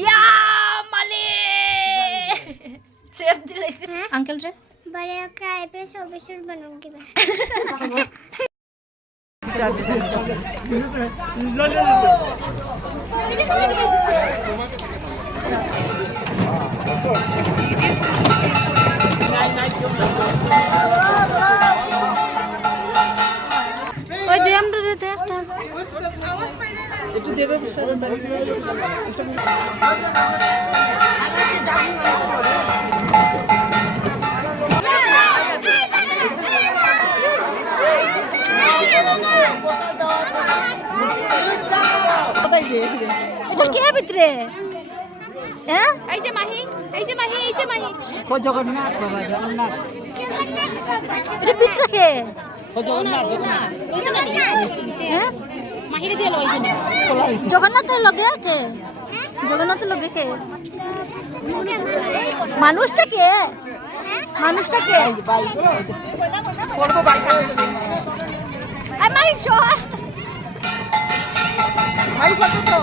या माले! सेफ दिले अंकल रे बड़े का आईपीएस ऑफिसर बनूंगी मैं Thank you. আমরা রে দে এটা কে ভিতরে? হ্যাঁ? এই যে মাহি এই যে মাহি এই যে মাহি। ও জগন্নাথ বাবা জগন্নাথ। এটা ভিতরে কে? ও জগন্নাথ জগন্নাথ। দিয়ে লইছে জগন্নাথের লগে কে? জগন্নাথের লগে কে? মানুষটা কে? মানুষটা কে? আমার শহর বাইক কত তো।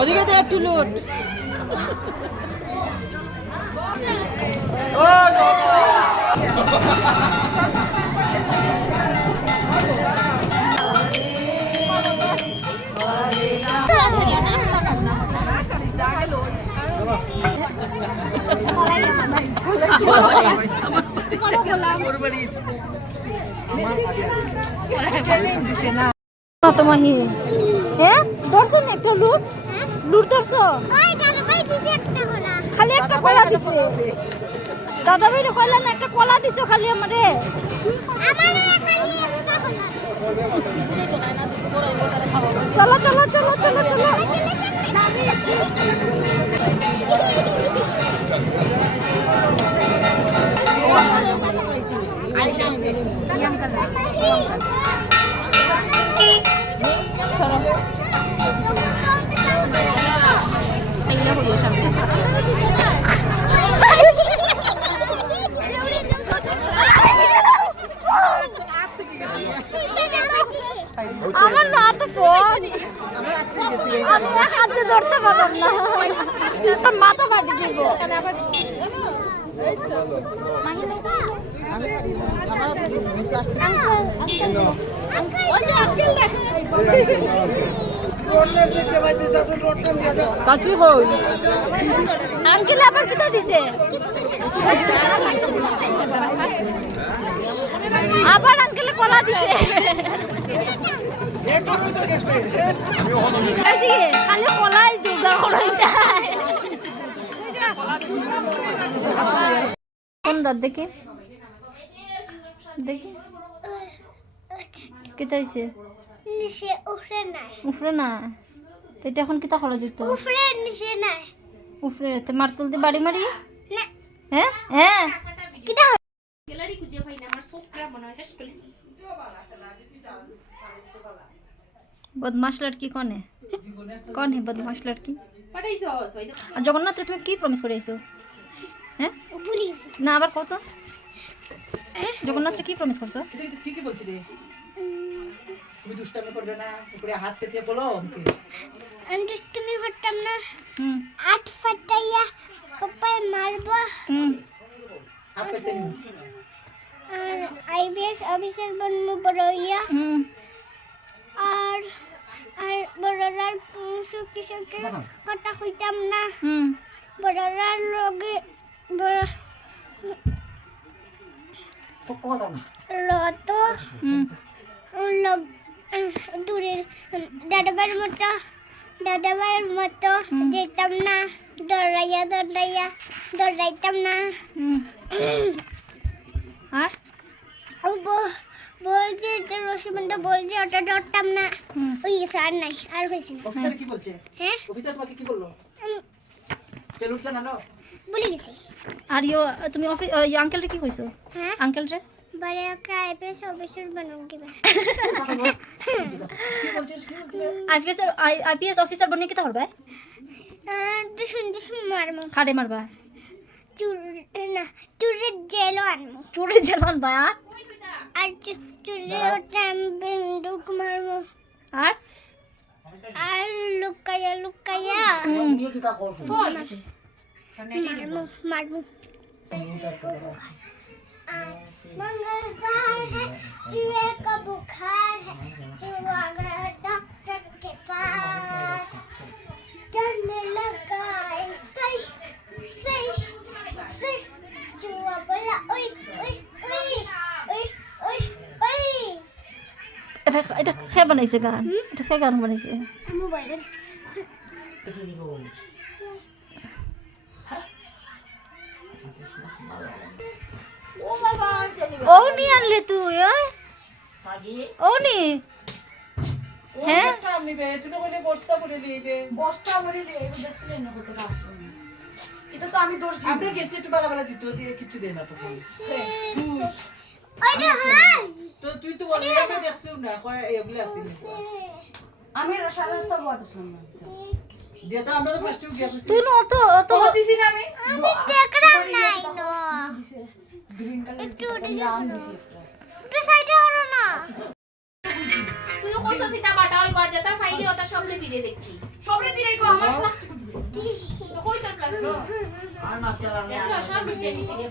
ওদিকে তো একটু লুট। তোমাহি হ্যাঁ ধরছো না একটা লুট? লুট ধরছো? খালি একটা কলা দিছে। দাদা ভাই কইলা না, একটা কলা দিছো খালি আমারে। চলো চলো চলো চলো চলো। আমার না তো ফোন। আমি হাতে ধরতে পারলাম না। মাথা ফাটি যাব কাছি হই আঙ্কেল আবার কোথা দিছে? আবার আঙ্কেলে কলা দিছে। খালি কলাই জোগাড় করাই যায়। কোন দাঁত দেখি দেখি কেতা হয়েছে নিচে উফরে নাই উফরে না তো এটা এখন কিতা করা যেত উফরে নিচে নাই উফরে তো মার তুলতে বাড়ি মারি না হ্যাঁ হ্যাঁ কিটা গ্যালারি খুঁজে পাই না আমার চোখটা মনে হয় শেষ করে বদমাস লড়কি কন है कौन है बदमाश लड़की পাঠাইছো ওই তো আর জগন্নাথ তুমি কি প্রমিস করে আইছো? হ্যাঁ? না আবার কত জগন্নাথ কি প্রমিস করছ? কি কি বলছি রে? তুমি দুষ্টামি করবে না? উপরে হাত পেতে বলো আমাকে। আমি দুষ্টুমি করতাম না। হুম। আট ফাটাইয়া পাপায় মারবো। হুম। হাত পেতে। আর আইবিএস অফিসার বনবো বড় হুম। আর আর বড়রার সুখী সুখী কথা কইতাম না। হুম। বড়রার লগে বড় রত দূরে দাদাবার মতো দাদাবার মতো যেতাম না। দৌড়াইয়া দৌড়াইয়া দৌড়াইতাম না। আর? বলছে যে রসুনটা বলছে ওটা ধরতাম না। ওই গেছে আর নাই আর হয়েছে না। অফিসার কি বলছে? হ্যাঁ? অফিসার তোমাকে কি বলল? আমি তেল উঠছে না না বলে গেছি। আর ইয়ো তুমি অফিস আঙ্কেলরে কি কইছো? হ্যাঁ? আঙ্কেলরে বড় একটা আইপিএস অফিসার বানাম কি বলছিস কি বলছিস? আইপিএস আইপিএস অফিসার বনে কিতা করবা? আর দুশন দুশন মারমো। খাড়ে মারবা? চুর না চুরের জেলও আনমো। চোরে জেলান বা আর আর চু- চুরের ওটা আমি বন্দুক মারমো আর আর লুকাইয়া লুকাইয়া হুম। मारमू मारमू आज मंगलवार है चूहे का बुखार है चूहा गया डॉक्टर के पास এটা এটা খে বানাইছে গান এটা খে গান বানাইছে। ও নি আনলে তুই ও নি। হ্যাঁ? এটা তো আমি দর্শি আপনি গেছি একটু বেলা বেলা দিত দিয়ে কিছু দেয় না তো তো তুই তো বললি আমি দেখছিও না কয় এগুলো আমি সারা রাস্তা গোয়াতে শুনলাম না। দিয়ে তো আমরা তো ফার্স্টে গিয়ে তুই না অত অত দিছি না আমি। আমি দেখলাম নাই নো। একটু আন দিছি একটু সাইডে হলো না। তুই কইছো সীতা বাটা ওই বার ফাইলে ওটা সবরে দিলে দেখছি। সবরে দিলে কো আমার প্লাস্টিক তো কই তোর প্লাস্টিক এসো সব নিচে নিচে দিয়ে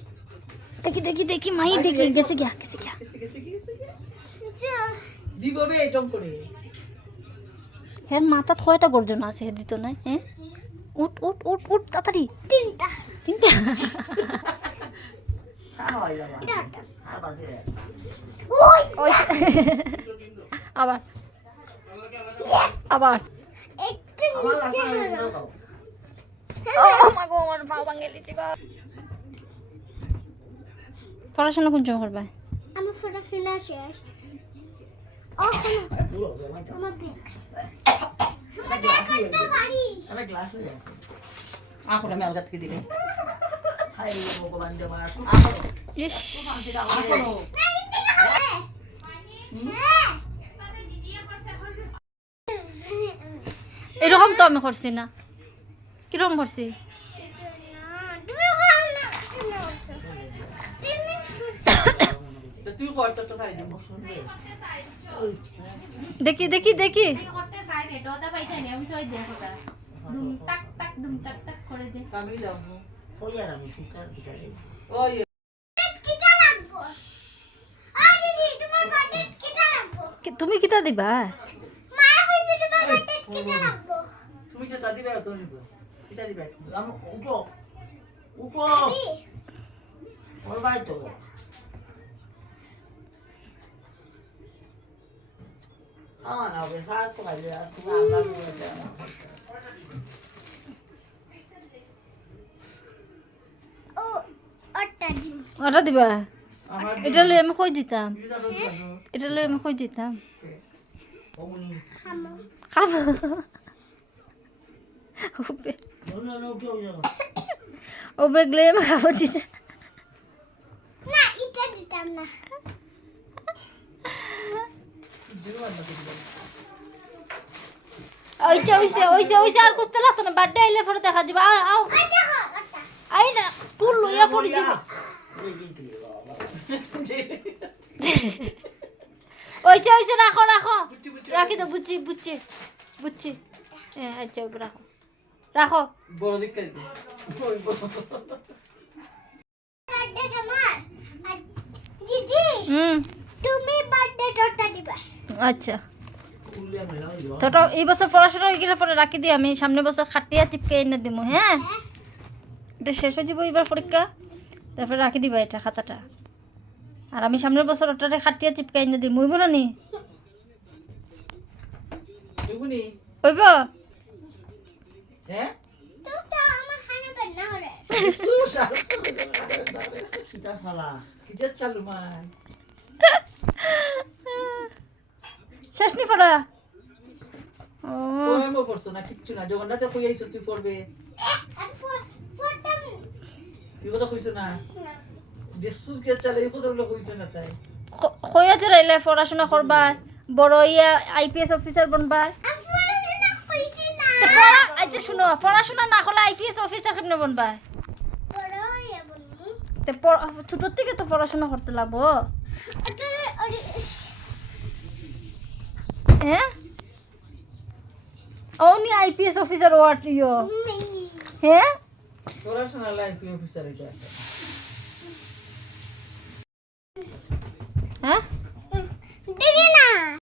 দেখি দেখি দেখি মাই দেখি গেছে গিয়া গেছে গিয়া। দিব বে জম করে। হের মাথা কয়টা গর্জন আছে হের দিত না হ্যাঁ? উঠ উঠ উঠ উঠ তাড়াতাড়ি। তিনটা। তিনটা? আবার আবার। একটু নিচে ও মা গো আমার পা ভাঙে লিচি পড়াশোনা কোন জমা করবে? আমি পড়াশোনা শেষ। এরকম তো আমি করছি না। কীরকম করছি তুমি করো না তো তুই কর তোর তো সারি দিব। দেখি দেখি দেখি। করতে চাই রে ডদা পাইছে না আমি সই দেখো তা দুম টাক টাক দুম টাক টাক করে যে আমি যাও ওই। কিটা লাগবো আ দিদি তোমার বার্থডে কিটা লাগবো কি- তুমি কিতা দিবা? মায়া হইছে তোমার বার্থডে কিটা লাগবো তুমি যেটা দিবে তো নিব। এটা দিবে? ও আটটা দিন ওটা দিবা আমার এটা লই আমি কই দিতাম দিদা তো জানো এটা লই আমি কই দিতাম খামো খাব ওবে ওবে গলে আমি খাব দিতাম না এটা দিতাম না ওইটা ওইছে ওইছে ওইছে আর কুস্তে লাগতো না বার্থডে আইলে পরে দেখা যাবে। আও আও। আই না টুল লইয়া পড়ে যাবে। ওইছে ওইছে রাখো রাখো। রাখি তো বুঝছি বুঝছি বুঝছি। হ্যাঁ আচ্ছা রাখো। রাখো। বড় হুম। তুমি বার্থডে টোটা দিবা। আচ্ছা। তো তো এই বছর পড়াশোনা হয়ে গেলে পরে রাখি দিই আমি সামনে বছর খাটিয়া চিপকে এনে দিব হ্যাঁ? এটা শেষ হয়ে যাব এবার পরীক্ষা তারপরে রাখি দিবা এটা খাতাটা। আর আমি সামনের বছর ওটাতে খাটিয়া চিপকে এনে দিই মুইব না নি? হ্যাঁ? চালু শেষ নি পড়া? ও পড়ছো না কিচ্ছু না জগন্নাথে কই আইছো তুই পড়বে। আমি কথা কইছো না। না দেখছুস কে চালে এই কথা বলে কইছো না তাই। কইয়াতে রাইলে পড়াশোনা করবা বড় ইয়া আইপিএস অফিসার বনবা। আমি পড়াশোনা কইছি না। তো পড়া আচ্ছা শুনো পড়াশোনা না করলে আইপিএস অফিসার কেমনে বনবা? বলব ছোট থেকে তো পড়াশোনা করতে লাগবো। হ্যাঁ Oni IPS officer what yo হ্যাঁ পড়াশোনা লাইফ অফিসার এটা হ্যাঁ? দিদি না।